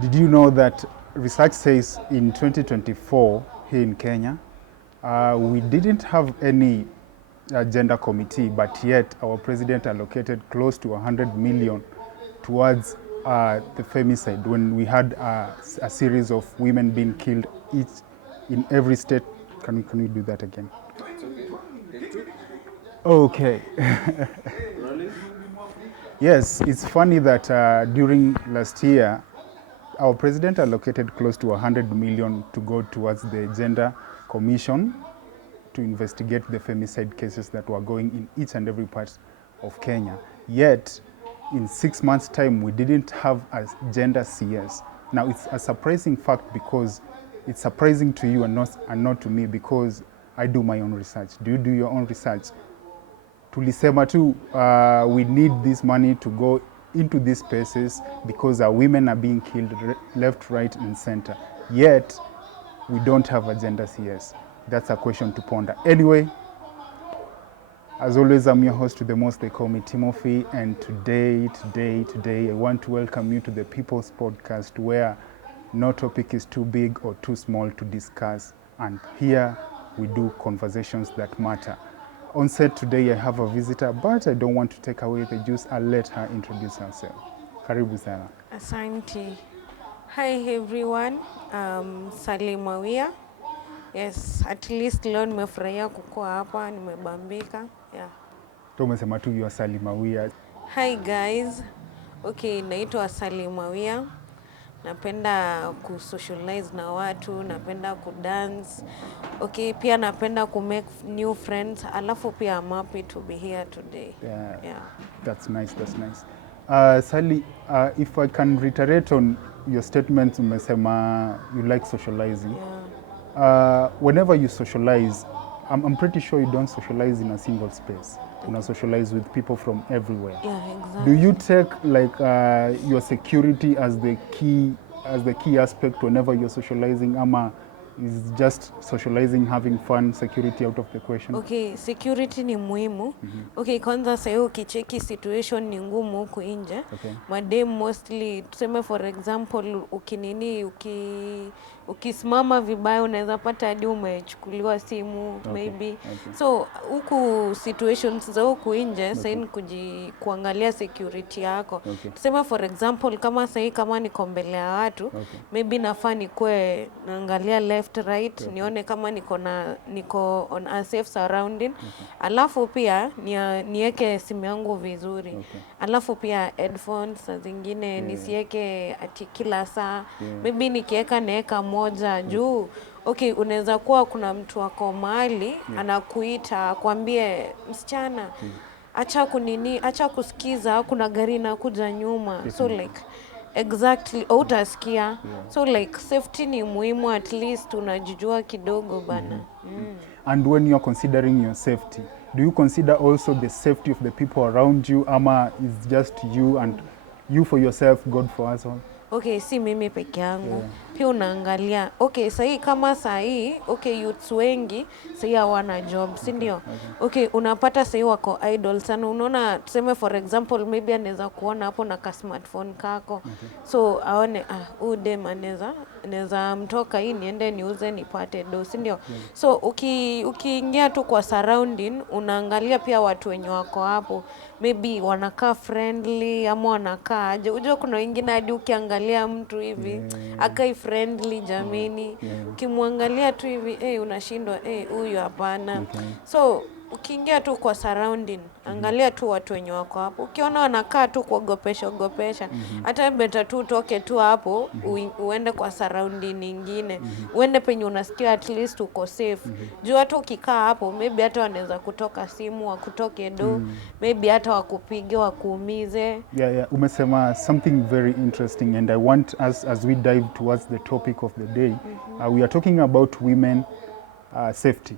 Did you know that research says in 2024 here in Kenya, we didn't have any gender committee, but yet our president allocated close to 100 million towards the femicide when we had a series of women being killed each in every state. Can we do that again? Okay. Yes, it's funny that during last year, our president allocated close to 100 million to go towards the Gender Commission to investigate the femicide cases that were going in each and every part of Kenya. Yet, in 6 months' time, we didn't have a gender CS. Now, it's a surprising fact because it's surprising to you and not to me because I do my own research. Do you do your own research? Tulisema tu, we need this money to go into these spaces because our women are being killed left, right, and center. Yet, we don't have a gender CS. That's a question to ponder. Anyway, as always, I'm your host to the most, they call me Timothy, and today, I want to welcome you to the People's Podcast, where no topic is too big or too small to discuss, and here we do conversations that matter. On set today, I have a visitor, but I don't want to take away the juice. I'll let her introduce herself. Karibu sana. Asante. Hi everyone, Sally Mawia. Yes, at least leo nimefurahia kukua hapa, nimebambika. Yeah. Umesema tu you Sally Mawia. Hi guys. Okay, naitwa Sally Mawia. Napenda kusocialize na watu, napenda kudance. Okay, pia napenda kumake new friends. Alafu pia I'm happy to be here today. Yeah. That's nice. Sally, if I can reiterate on your statement, umesema you like socializing. Yeah. Whenever you socialize, I'm pretty sure you don't socialize in a single space. You socialize with people from everywhere. Yeah, exactly. Do you take like your security as the key aspect whenever you're socializing, ama is just socializing, having fun, security out of the question? Okay, security ni muhimu. Okay, kwanza sasa ukicheki situation ni ngumu huku nje. Okay. Madem mostly, tuseme for example, ukisimama vibaya unaweza pata hadi umechukuliwa simu, Okay. Maybe. Okay. So huku situations za huku nje sasa ni kuangalia security yako. Okay. Tuseme for example kama sasa kama niko mbele ya watu, Okay. maybe nafaa nikuwe naangalia left right, nione kama niko on a safe surrounding. Alafu pia niweke simu yangu vizuri. Alafu pia headphones saa zingine nisiweke ati kila saa. Maybe nikiweka naeka moja juu. Okay, unaweza kuwa kuna mtu wako mahali anakuita akwambie msichana acha kusikiza kuna gari inakuja nyuma. So like exactly, utasikia. So like safety ni muhimu, at least unajijua kidogo bana. And when you're considering your safety, do you consider also the safety of the people around you, ama is just you and you for yourself, God for us all? Okay, si mimi peke yangu. Pia unaangalia. Okay, kama okay, youths wengi sahi hawana job, si ndio? Okay, unapata sahi wako idle sana. Unaona tuseme for example maybe anaweza kuona hapo na ka smartphone kako. So aone dem anaweza mtoka hii niende niuze nipate do, si ndio? So ukiingia tu kwa surrounding unaangalia pia watu wenye wako hapo. Maybe wanakaa friendly ama wanakaa aje. Unajua kuna wengine hadi ukiangalia mtu hivi akai friendly jameni. Ukimwangalia tu hivi unashindwa huyu hapana. So ukiingia tu kwa surrounding, angalia tu watu wenye wako hapo. Ukiona wanakaa tu kuogopesha, hata better tu utoke tu hapo, uende kwa surrounding nyingine. Uende penye unasikia at least uko safe. Juu hata ukikaa hapo, maybe hata wanaweza kutoka simu, wakutoke do, maybe hata wakupige, wakuumize. Yeah. Umesema something very interesting, and I want us, as we dive towards the topic of the day, we are talking about women safety.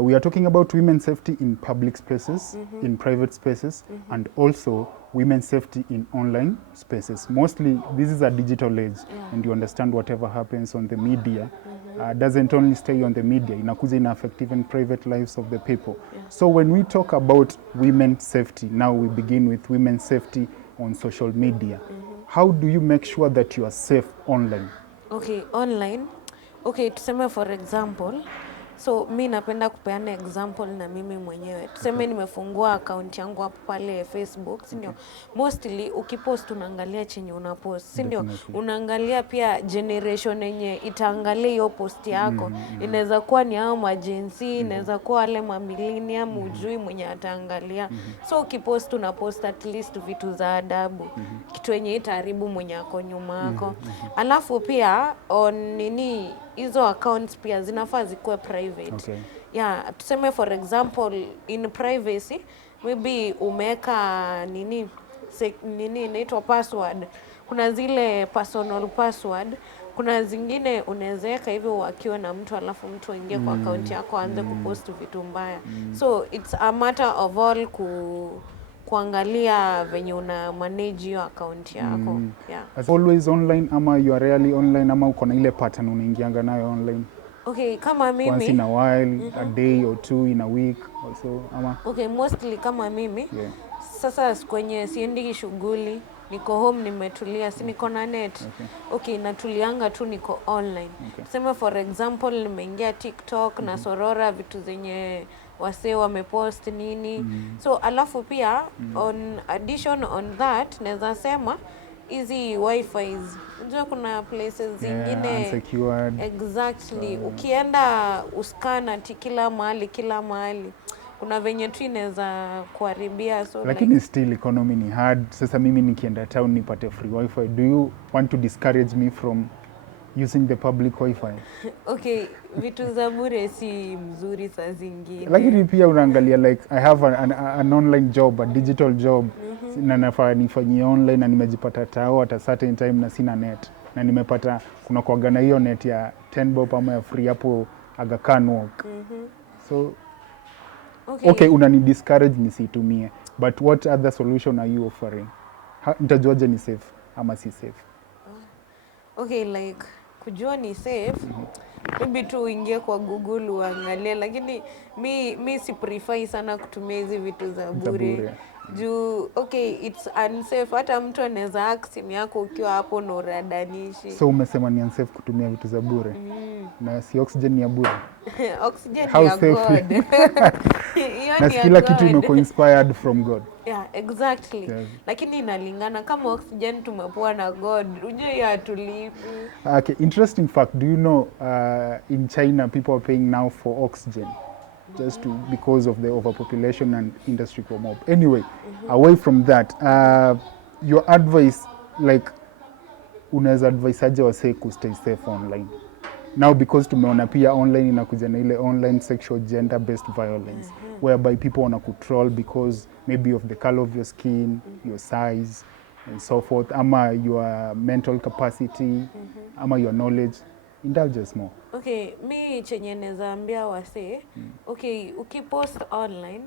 We are talking about women's safety in public spaces, in private spaces, and also women's safety in online spaces. Mostly, this is a digital age, and you understand whatever happens on the media doesn't only stay on the media, inakuja ina affect even private lives of the people. So when we talk about women's safety, now we begin with women's safety on social media. how do you make sure that you are safe online? Okay, online. Okay, tuseme for example. So mi napenda kupeana example na mimi mwenyewe. Tuseme nimefungua account yangu hapo pale Facebook, si ndio? Mostly ukipost unaangalia chenye unapost, si ndio? Definitely. Unaangalia pia generation yenye itaangalia hiyo post yako. Inaweza kuwa ni hao majenzi, inaweza kuwa wale mamillennium, ujui mwenye ataangalia. So ukipost unapost at least vitu za adabu. Kitu yenye itaharibu mwenye ako nyuma yako. Alafu pia on nini hizo accounts pia zinafaa zikuwe private. Okay. Yeah, tuseme for example in privacy maybe umeweka nini inaitwa password. Kuna zile personal password, kuna zingine unaweza weka hivyo wakiwa na mtu alafu mtu aingie kwa account yako aanze kupost vitu mbaya. So it's a matter of all kuangalia venye una manage hiyo account yako. Yeah. As always online ama you are rarely online ama uko na ile pattern unaingianga nayo online? Okay, kama Once in mimi a while, a day or two in a week or so ama? okay, mostly kama mimi Yeah. sasa kwenye siendi shughuli, niko home nimetulia, si niko na net. Okay, natulianga tu niko online. Sema for example nimeingia TikTok na sorora vitu zenye wasee wamepost nini. So alafu pia on addition on that naweza sema hizi wifis. Unajua kuna places zingine unsecured. exactly. Ukienda uscan ati kila mahali kuna venye tu inaweza kuharibia, so Lakini like, still economy ni hard. Sasa mimi nikienda town nipate free wifi. Do you want to discourage me from using the public wifi? okay, vitu za bure si mzuri saa zingine. Lakini pia unaangalia like I have an online job, a digital job. Na nafaa nifanyie online na nimejipata tao at a certain time na sina net. Na nimepata kuna kuaga na hiyo net ya 10 bob ama ya free hapo Aga Khan Walk. So okay, unani discourage nisitumie. But what other solution are you offering? Nitajuaje ni safe ama si safe? Okay, like kujua ni safe, maybe tu uingie kwa Google uangalie, lakini mi si prefer sana kutumia hizi vitu za bure. Juu okay, it's unsafe. Hata mtu anaweza hack simu yako ukiwa hapo na uradanishi. So umesema ni unsafe kutumia vitu za bure? Na si oxygen ni ya bure? Oxygen How ni ya safe? God. Na kila kitu imekuwa inspired from God. Yeah, exactly. Yes. Lakini inalingana kama oxygen tumepoa na God. Unajua ya hatulipi. Okay, interesting fact. Do you know in China people are paying now for oxygen just because of the overpopulation and industry for mob. Anyway, away from that, your advice, like unaweza advise aje wasee ku stay safe online? Now because tumeona pia online inakuja na ile online sexual gender based violence whereby people wana control because maybe of the color of your skin, your size and so forth, ama your mental capacity, ama your knowledge. Indulge us more. Okay, mi chenye naweza ambia wasee, okay, ukipost online,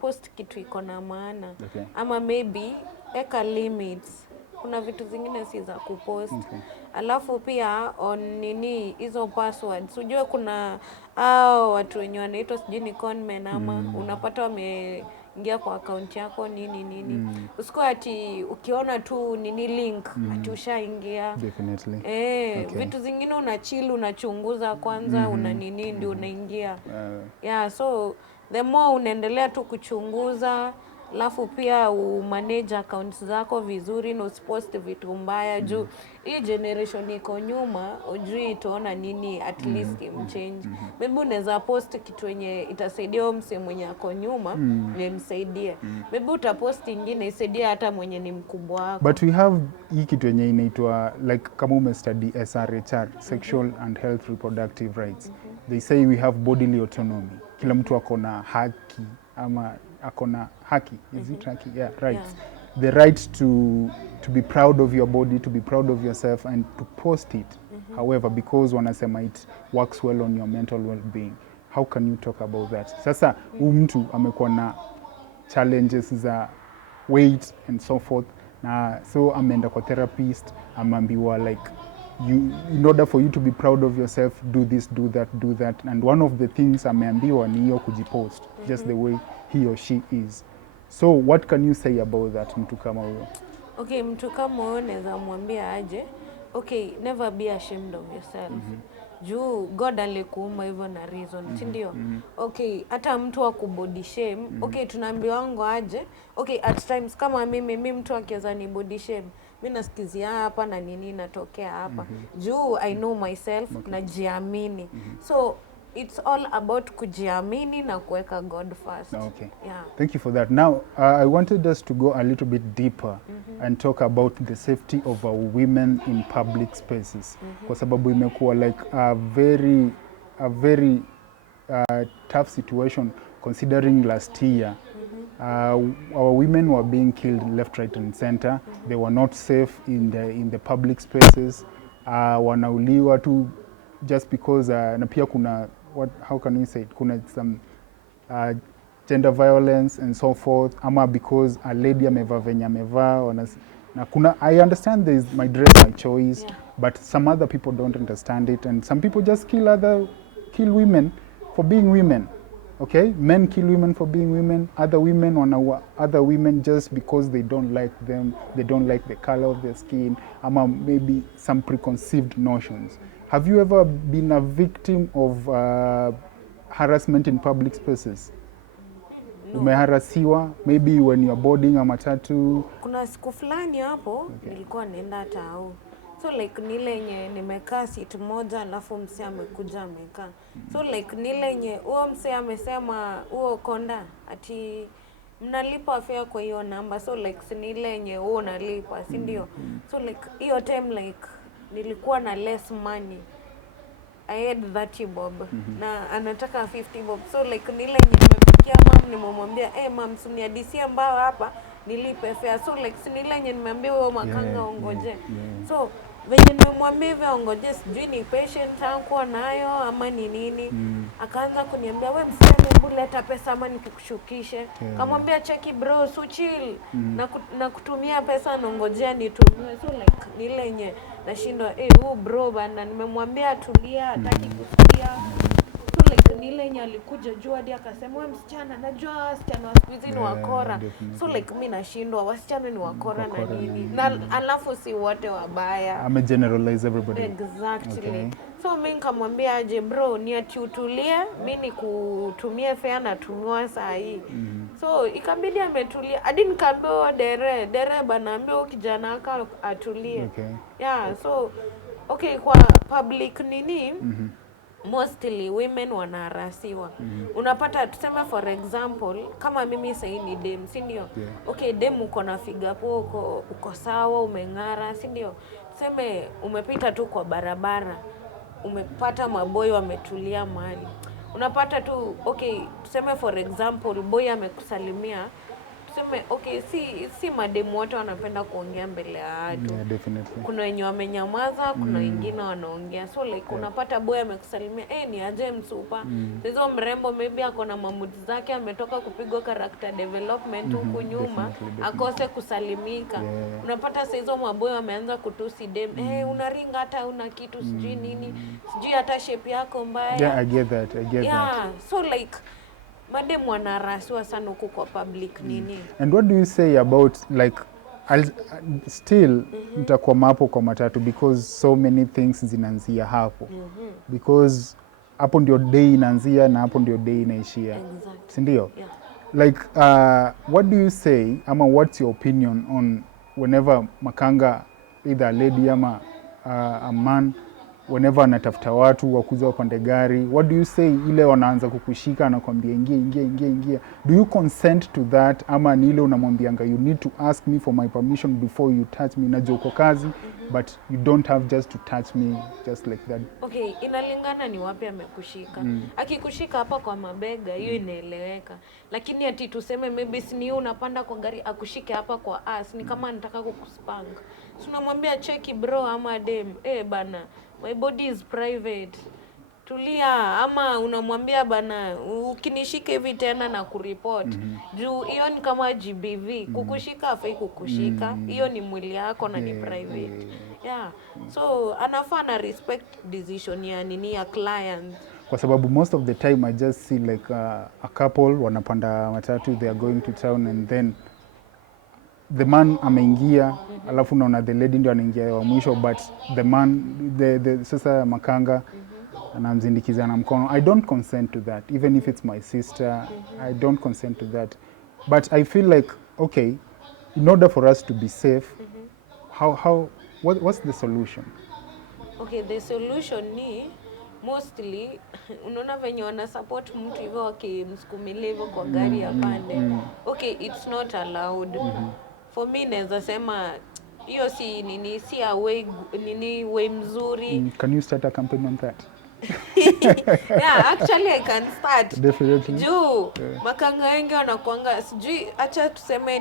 post kitu iko na maana. Okay. Ama maybe eka limits. Kuna vitu zingine si za kupost. Alafu pia on nini hizo passwords. Unajua kuna watu wenye wanaitwa sijui ni conmen ama unapata wameingia kwa account yako nini. Usikuwa ati ukiona tu nini link ati ushaingia. Definitely. Okay. Vitu zingine unachunguza kwanza una nini ndio unaingia. Yeah, so the more unaendelea tu kuchunguza, alafu pia umanage accounts zako vizuri na usipost vitu mbaya juu hii generation iko nyuma, ujui itaona nini at least imchange. Maybe unaweza post kitu yenye itasaidia mse mwenye ako nyuma na imsaidie. Maybe utapost ingine isaidie hata mwenye ni mkubwa wako. But we have hii kitu yenye inaitwa like kama umestudy SRHR, Sexual and Health Reproductive Rights. They say we have bodily autonomy. Kila mtu akona haki ama akona haki. Is it haki? Yeah, rights. Yeah. The right to be proud of your body, to be proud of yourself and to post it. However, because wanasema it works well on your mental well-being. How can you talk about that? Sasa mtu amekuwa na challenges za weight and so forth, na so ameenda kwa therapist, ameambiwa like in order for you to be proud of yourself, do this, do that. And one of the things ameambiwa ni hiyo kujipost, just the way he or she is. So what can you say about that, mtu kama huyo? Okay, mtu kama wewe naweza mwambia aje, okay, never be ashamed of yourself. Juu God alikuumba hivyo na reason, si ndio? Okay, hata mtu wa kubody shame, okay, tunaambiwango aje, okay, at times kama mimi mtu akiweza ni body shame, mimi nasikizia hapa na nini natokea hapa. Juu I know myself, najiamini. So it's all about kujiamini na kuweka God first. Okay. Yeah. Thank you for that. Now, I wanted us to go a little bit deeper and talk about the safety of our women in public spaces. Kwa sababu imekuwa like a very tough situation considering last year. Our women were being killed left, right and center. They were not safe in the public spaces. Wanauliwa tu just because na pia kuna how can we say it? Kuna some gender violence and so forth, ama because a lady amevaa venye amevaa na kuna, I understand there is my dress, my choice, Yeah. but some other people don't understand it, and some people just kill women for being women. Okay, men kill women for being women. Other women wanaua other women just because they don't like them, they don't like the color of their skin, ama maybe some preconceived notions. Have you ever been a victim of harassment in public spaces? No. Umeharasiwa maybe when you are boarding a matatu? Kuna siku fulani hapo nilikuwa naenda tao, so like nile yenye nimekaa seat moja alafu msee amekuja amekaa, so like nile yenye huo msee amesema huo konda ati mnalipa fare kwa hiyo namba, so like si nile yenye huo unalipa, si ndio? So like hiyo time like nilikuwa na less money, I had 30 bob na anataka 50 bob, so like nile yenye nimepikia mam, nimemwambia mam suniadisia mbao hapa nilipe fare, so like si nile yenye nimeambia huyo makanga ongoje. So venye nimemwambia hivyo ongoje, sijui ni patient hakuwa nayo ama ni nini, akaanza kuniambia we msichana, hebu leta pesa ama nikikushukishe. Kamwambia cheki bro, so chill, na kutumia pesa naongojea nitumie, so like nile yenye nashindwa huu bro bana, nimemwambia atulia, hataki kusikia. So like nile yenye alikuja juu hadi akasema we msichana, najua wasichana wa siku hizi ni wakora. So like mimi nashindwa wasichana ni wakora na nini, na alafu si wote wabaya. Ame generalize everybody. Exactly. Okay. So mimi nikamwambia aje bro, ni ati utulie, mimi nikutumie fare na tumiwa saa hii. So ikabidi ametulia. Hadi nikaambiwa dere bana, ambia kijana aka atulie. Okay. Yeah, so okay, kwa public nini mostly women wanaharasiwa. Unapata tuseme for example kama mimi sasa ni dem, si ndio? Okay, dem uko na figa poa, uko sawa, umeng'ara, si ndio? Tuseme umepita tu kwa barabara, umepata maboy wametulia mahali. Unapata tu okay, tuseme for example boy amekusalimia, tuseme okay, si mademu wote wanapenda kuongea mbele ya watu. Yeah, definitely. Kuna wenye wamenyamaza, kuna wengine wanaongea. So like unapata boy amekusalimia, ni aje msupa. Hizo mrembo maybe ako na mamudi zake, ametoka kupigwa character development huku nyuma, akose kusalimika. Unapata sasa hizo maboy wameanza kutusi dem, unaringa hata una kitu sijui nini, sijui hata shape yako mbaya. Yeah, I get that. Yeah, so like madem wanarasiwa sana huku kwa public nini. And what do you say about like still nitakwama hapo kwa matatu because so many things zinaanzia hapo. Because hapo ndio day inaanzia na hapo ndio day inaishia. Exactly. Si ndio? Yeah. Like what do you say ama what's your opinion on whenever makanga either a lady ama a man whenever anatafuta watu wakuza wapande gari, what do you say ile wanaanza kukushika na kuambia ingia, do you consent to that ama ni ile unamwambianga you need to ask me for my permission before you touch me? Najua uko kazi but you don't have just to touch me just like that. Okay, inalingana ni wapi amekushika. Akikushika hapa kwa mabega hiyo inaeleweka, lakini ati tuseme maybe si ni unapanda kwa gari akushike hapa kwa ass, ni kama anataka kukuspang. So unamwambia cheki bro ama dem, bana my body is private, tulia. Ama unamwambia bana ukinishika hivi tena na kuripot. Juu hiyo ni kama GBV, kukushika hafai kukushika, hiyo ni mwili yako na ni private. Yeah, so anafaa na respect decision ya nini ya client. Kwa sababu most of the time I just see like a couple wanapanda matatu, they are going to town and then the man ameingia alafu unaona the lady ndio anaingia wa mwisho, but the man sasa makanga anamzindikiza na mkono. I don't consent to that, even if it's my sister. I don't consent to that, but I feel like, okay, in order for us to be safe, what's the solution? Okay, the solution ni mostly unaona venye wana support mtu hivyo wakimsukumilia hivyo kwa gari ya pande. Okay, it's not allowed. For me naweza sema hiyo si a way mzuri. Can you start a campaign on that? Yeah, actually I can start. Definitely. Juu makanga wengi wanakuanga sijui, acha tuseme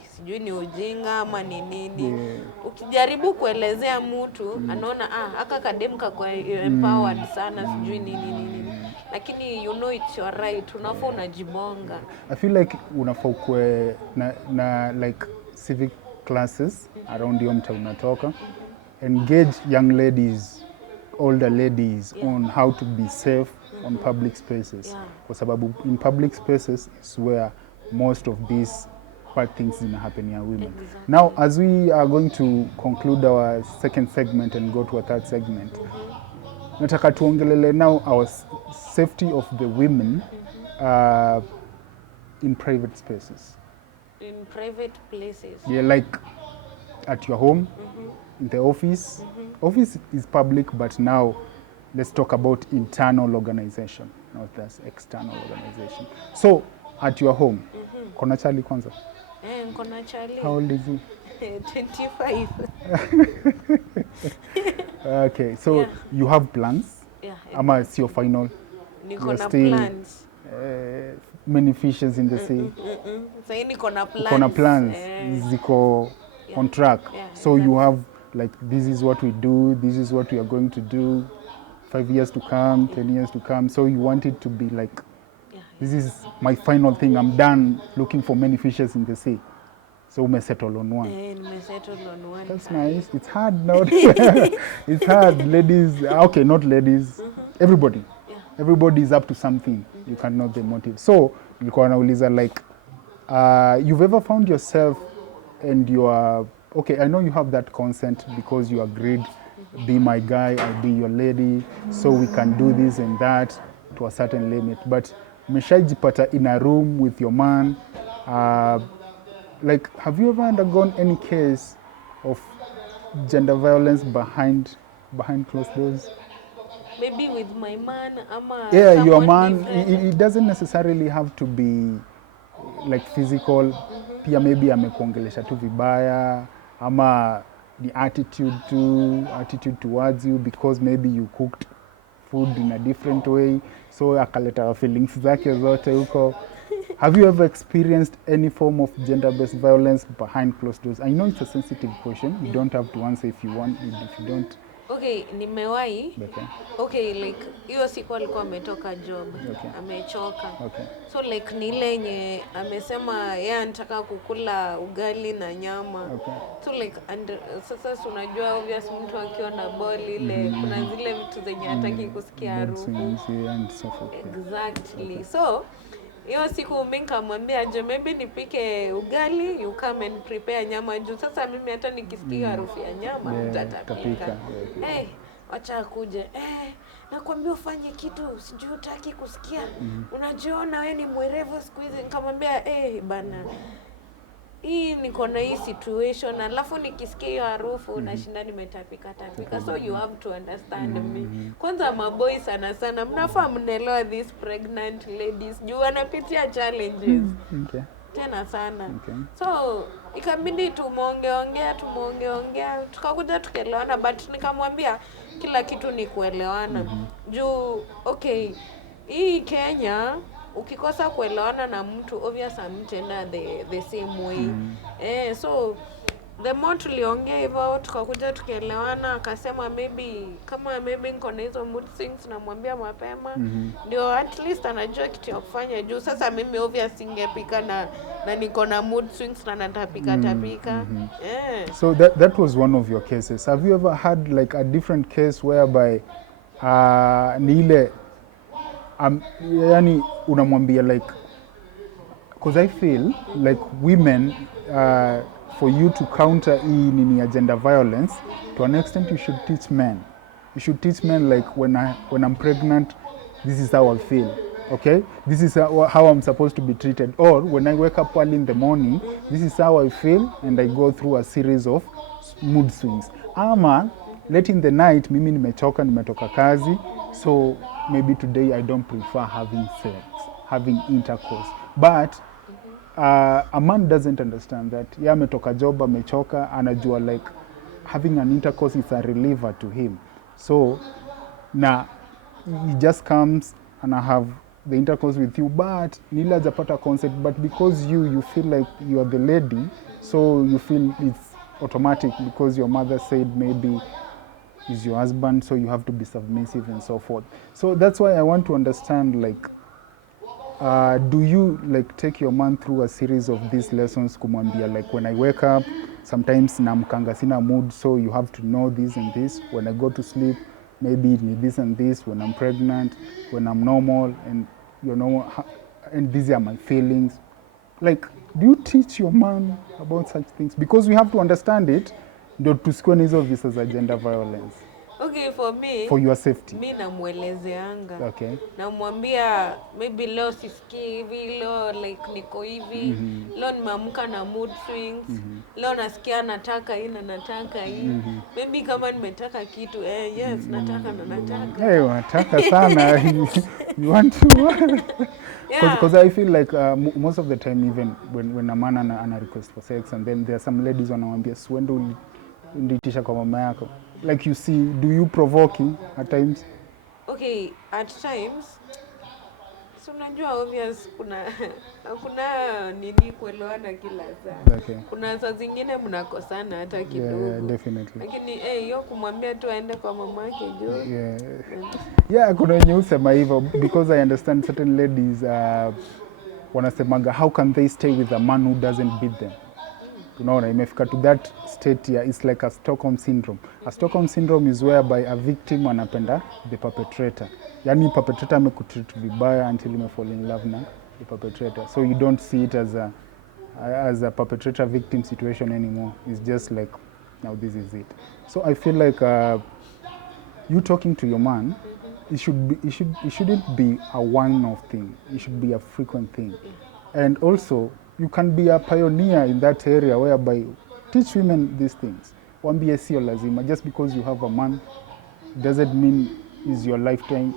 sijui ni ujinga ama ni nini. Ukijaribu kuelezea mtu anaona aka kademka kwa empowered sana sijui nini. Lakini you know it's your right, unafaa unajibonga. I feel like unafaa ukwe na like civic classes around your mtaa unatoka. Engage young ladies, older ladies on how to be safe on public spaces. Kwa sababu in public spaces is where most of these bad things happen here women. Exactly. Now, as we are going to conclude our second segment and go to a third segment, nataka tuongelele now our safety of the women in private spaces. In private places. Yeah, like at your home, in the office. Office is public, but now let's talk about internal organization, not this external organization. So, at your home, kona chali kwanza? Nkona chali. How old is he? 25. Okay, so you have plans? Yeah. Ama it's your final? Niko na plans. Many fishes in the sea. Sasa niko na plans. Kona plans ziko on track. Yeah, so exactly. You have like, this is what we do, this is what we are going to do 5 years to come, 10 years to come. So you want it to be like, this is my final thing. I'm done looking for many fishes in the sea. So we settle on one. Settle on one. That's nice. It's hard now. It's hard, ladies. Okay, not ladies. Everybody. Yeah. Everybody is up to something. You cannot the motive. So, nilikuwa nauliza like, you've ever found yourself and you are, okay, I know you have that consent because you agreed, be my guy, I'll be your lady, so we can do this and that to a certain limit. But umeshajipata in a room with your man, like, have you ever undergone any case of gender violence behind closed doors? Maybe with my man, ama yeah, your man. It doesn't necessarily have to be like physical. Pia maybe amekuongelesha tu vibaya, ama the attitude towards you because maybe you cooked food in a different way, so akaleta feelings zake zote huko. Have you ever experienced any form of gender-based violence behind closed doors? I know it's a sensitive question. You don't have to answer if you want, if you don't. Okay, nimewahi. Okay. Okay, like hiyo siku alikuwa ametoka job. Okay. Amechoka. Okay. So like ni ile yenye amesema yeye anataka kukula ugali na nyama. Okay. So like sasa unajua obvious mtu akiwa na boli ile kuna zile vitu zenye hataki kusikia harufu. And so forth. Exactly. Okay. So hiyo siku mimi nikamwambia je, maybe nipike ugali, you come and prepare nyama juu sasa mimi hata nikisikia harufu ya nyama nitatapika. Wacha akuje. Nakwambia ufanye kitu, sijui utaki kusikia. Unajiona wewe ni mwerevu siku hizi. Nikamwambia bana, hii niko na hii situation, alafu nikisikia hiyo harufu nashinda nimetapika. So you have to understand me. Kwanza maboy sana mnafaa mnaelewa these pregnant ladies juu wanapitia challenges. Okay. Tena sana. Okay. So ikabidi tumeongea tukakuja tukaelewana, but nikamwambia kila kitu ni kuelewana. Juu okay, hii Kenya ukikosa kuelewana na mtu obvious amtenda the same way. So the more tuliongea hivyo tukakuja tukaelewana, akasema maybe niko na hizo mood swings, namwambia mapema ndio at least anajua kitu ya kufanya juu sasa mimi obvious singepika na niko na mood swings na natapika. So that was one of your cases. Have you ever had like a different case whereby ni ile yani unamwambia like, because I feel like women, for you to counter in agenda violence, to an extent you should teach men. You should teach men like when I'm pregnant, this is how I feel. Okay, this is how I'm supposed to be treated. Or when I wake up early in the morning, this is how I feel, and I go through a series of mood swings. Ama late in the night, mimi nimechoka, nimetoka kazi, so maybe today I don't prefer having sex, having intercourse. But a man doesn't understand that. Yeah, ametoka job, amechoka, anajua like having an intercourse is a reliever to him. So now he just comes and I have the intercourse with you, but nila hajapata concept, but because you feel like you are the lady, so you feel it's automatic because your mother said maybe is your husband, so you have to be submissive and so forth. So that's why I want to understand, like, do you like take your man through a series of these lessons kumwambia like when I wake up sometimes namkanga sina mood, so you have to know this and this. When I go to sleep, maybe need this and this. When I'm pregnant, when I'm normal, and you know, and these are my feelings. Like, do you teach your man about such things? Because we have to understand it, ndio tusikuwe na hizo visa za gender violence. Okay, for me, For your safety. mi namwelezeanga. Okay. Namwambia maybe leo sisikii hivi, leo like niko hivi, leo nimeamka na mood swings, leo nasikia nataka hii na nataka hii. Maybe kama nimetaka kitu, yes, nataka na nataka. Hey, unataka sana. You want to? Because I feel like most of the time, even when a man ana request for sex, and then there are some ladies wanamwambia swendo ulitisha kwa mama yako. Like, you see, do you provoking at times? Okay, at times, so unajua obvious kuna nini kuelewana kila saa. Okay. Kuna saa zingine mnakosana hata kidogo. Yeah, definitely. Lakini hiyo kumwambia tu aende kwa mamake juu. Yeah, kuna wenye husema hivyo because I understand certain ladies wanasemaga how can they stay with a man who doesn't beat them. Unaona, imefika to that state here, it's like a Stockholm syndrome. A Stockholm syndrome is whereby a victim anapenda the perpetrator. Yani perpetrator amekutreat vibaya until you fall in love na the perpetrator. So you don't see it as a perpetrator victim situation anymore. It's just like, now this is it. So I feel like you talking to your man, it shouldn't be a one-off thing. It should be a frequent thing. And also, you can be a pioneer in that area whereby teach women these things. Wambie sio lazima. Just because you have a man doesn't mean is your lifetime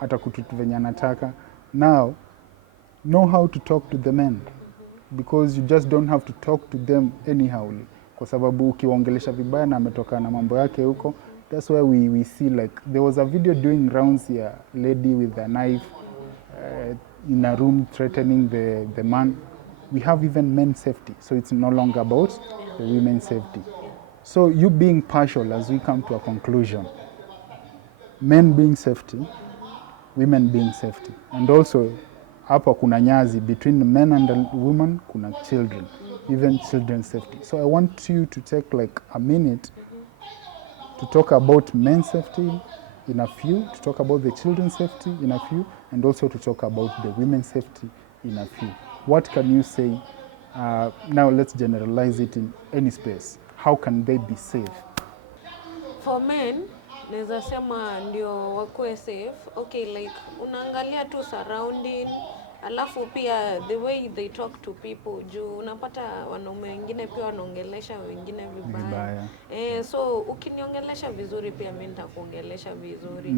atakututu venye anataka. Now, know how to talk to the men. Because you just don't have to talk to them anyhowly. Kwa sababu ukiwaongelesha vibaya na ametoka na mambo yake huko, that's why we see like, there was a video doing rounds here, lady with a knife in a room threatening the man. We have even men's safety, so it's no longer about the women's safety. So you being partial as we come to a conclusion, men being safety, women being safety. And also, hapa kuna nyazi between men and the women, kuna children, even children's safety. So I want you to take like a minute to talk about men's safety in a few, to talk about the children's safety in a few, and also to talk about the women's safety in a few. What can you say? Now let's generalize it in any space. How can they be safe? For men, naweza sema ndio wakuwe safe. Okay, like unaangalia tu surrounding, alafu pia the way they talk to people. Juu unapata wanaume wengine pia wanaongelesha wengine vibaya. So ukiniongelesha vizuri pia mimi nitakuongelesha vizuri.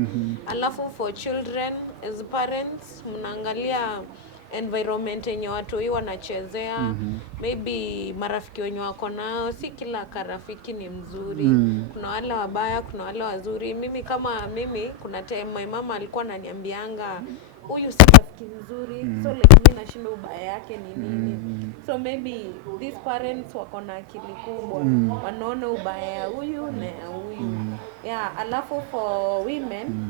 Alafu for children, as parents, mnaangalia environment yenye watu hii wanachezea. Maybe marafiki wenye wako nao, si kila karafiki ni mzuri. Kuna wale wabaya, kuna wale wazuri. Mimi kama mimi, kuna time my mama alikuwa ananiambianga huyu si rafiki mzuri, so like mimi nashinda ubaya yake ni nini. So maybe these parents wako na akili kubwa, wanaona ubaya ya huyu na ya huyu. Yeah, alafu for women,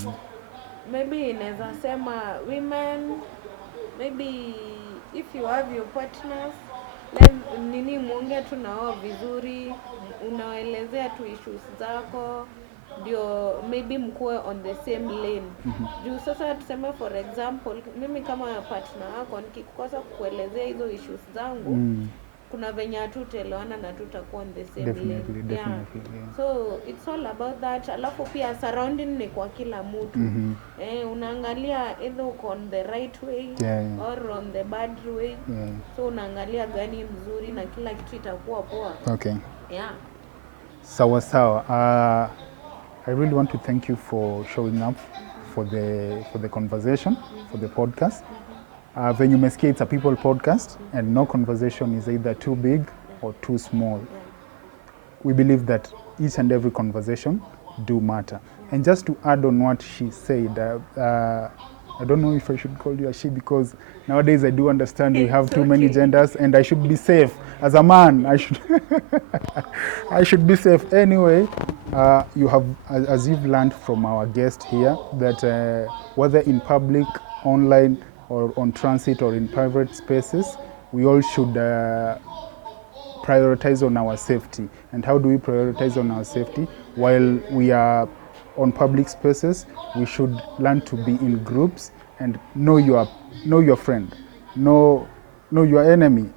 maybe naweza sema women, maybe if you have your partners, muongee tu na wao vizuri, unawaelezea tu issues zako, ndio maybe mkuwe on the same lane. Juu sasa tuseme for example mimi kama partner wako nikikosa kukuelezea hizo issues zangu, kuna venye hatutaelewana na tutakuwa on the same Definitely, lane. definitely, yeah. So it's all about that. Alafu pia surrounding ni kwa kila mtu. Unaangalia either uko on the right way Yeah. or on the bad way. Yeah. So unaangalia gani mzuri na kila kitu itakuwa poa. Okay. Yeah. Sawa sawa. I really want to thank you for showing up for the conversation, for the podcast. When you umesikia, it's a people podcast, and no conversation is either too big or too small. We believe that each and every conversation do matter. And just to add on what she said, I don't know if I should call you a she, because nowadays I do understand we have too many genders, and I should be safe. As a man, I should I should be safe. Anyway, you have, as you've learned from our guest here, that whether in public, online, or on transit, or in private spaces, we all should prioritize on our safety. And how do we prioritize on our safety? While we are on public spaces, we should learn to be in groups and know your friend, know your enemy.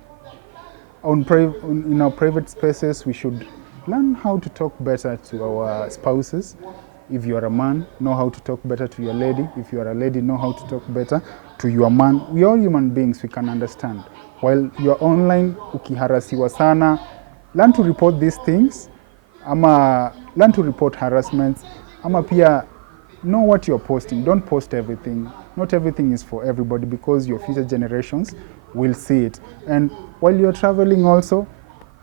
In our private spaces, we should learn how to talk better to our spouses. If you are a man, know how to talk better to your lady. If you are a lady, know how to talk better to your man. We are all human beings, we can understand. While you are online, ukiharasiwa sana, learn to report these things, ama learn to report harassments, ama pia know what you're posting. Don't post everything. Not everything is for everybody, because your future generations will see it. And while you're traveling also,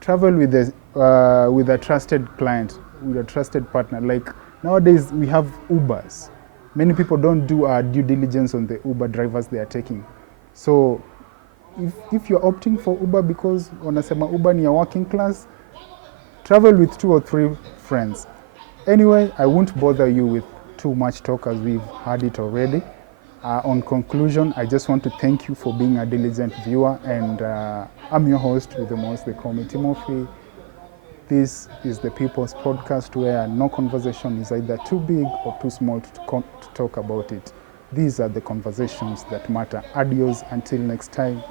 travel with a trusted client, with a trusted partner. Like nowadays we have Ubers. Many people don't do due diligence on the Uber drivers they are taking. So if you're opting for Uber because wanasema Uber ni ya working class, travel with 2 or 3 friends. Anyway, I won't bother you with too much talk, as we've had it already. On conclusion, I just want to thank you for being a diligent viewer, and I'm your host with the most, they call me Timothy. This is the People's Podcast, where no conversation is either too big or too small to talk about it. These are the conversations that matter. Adios, until next time.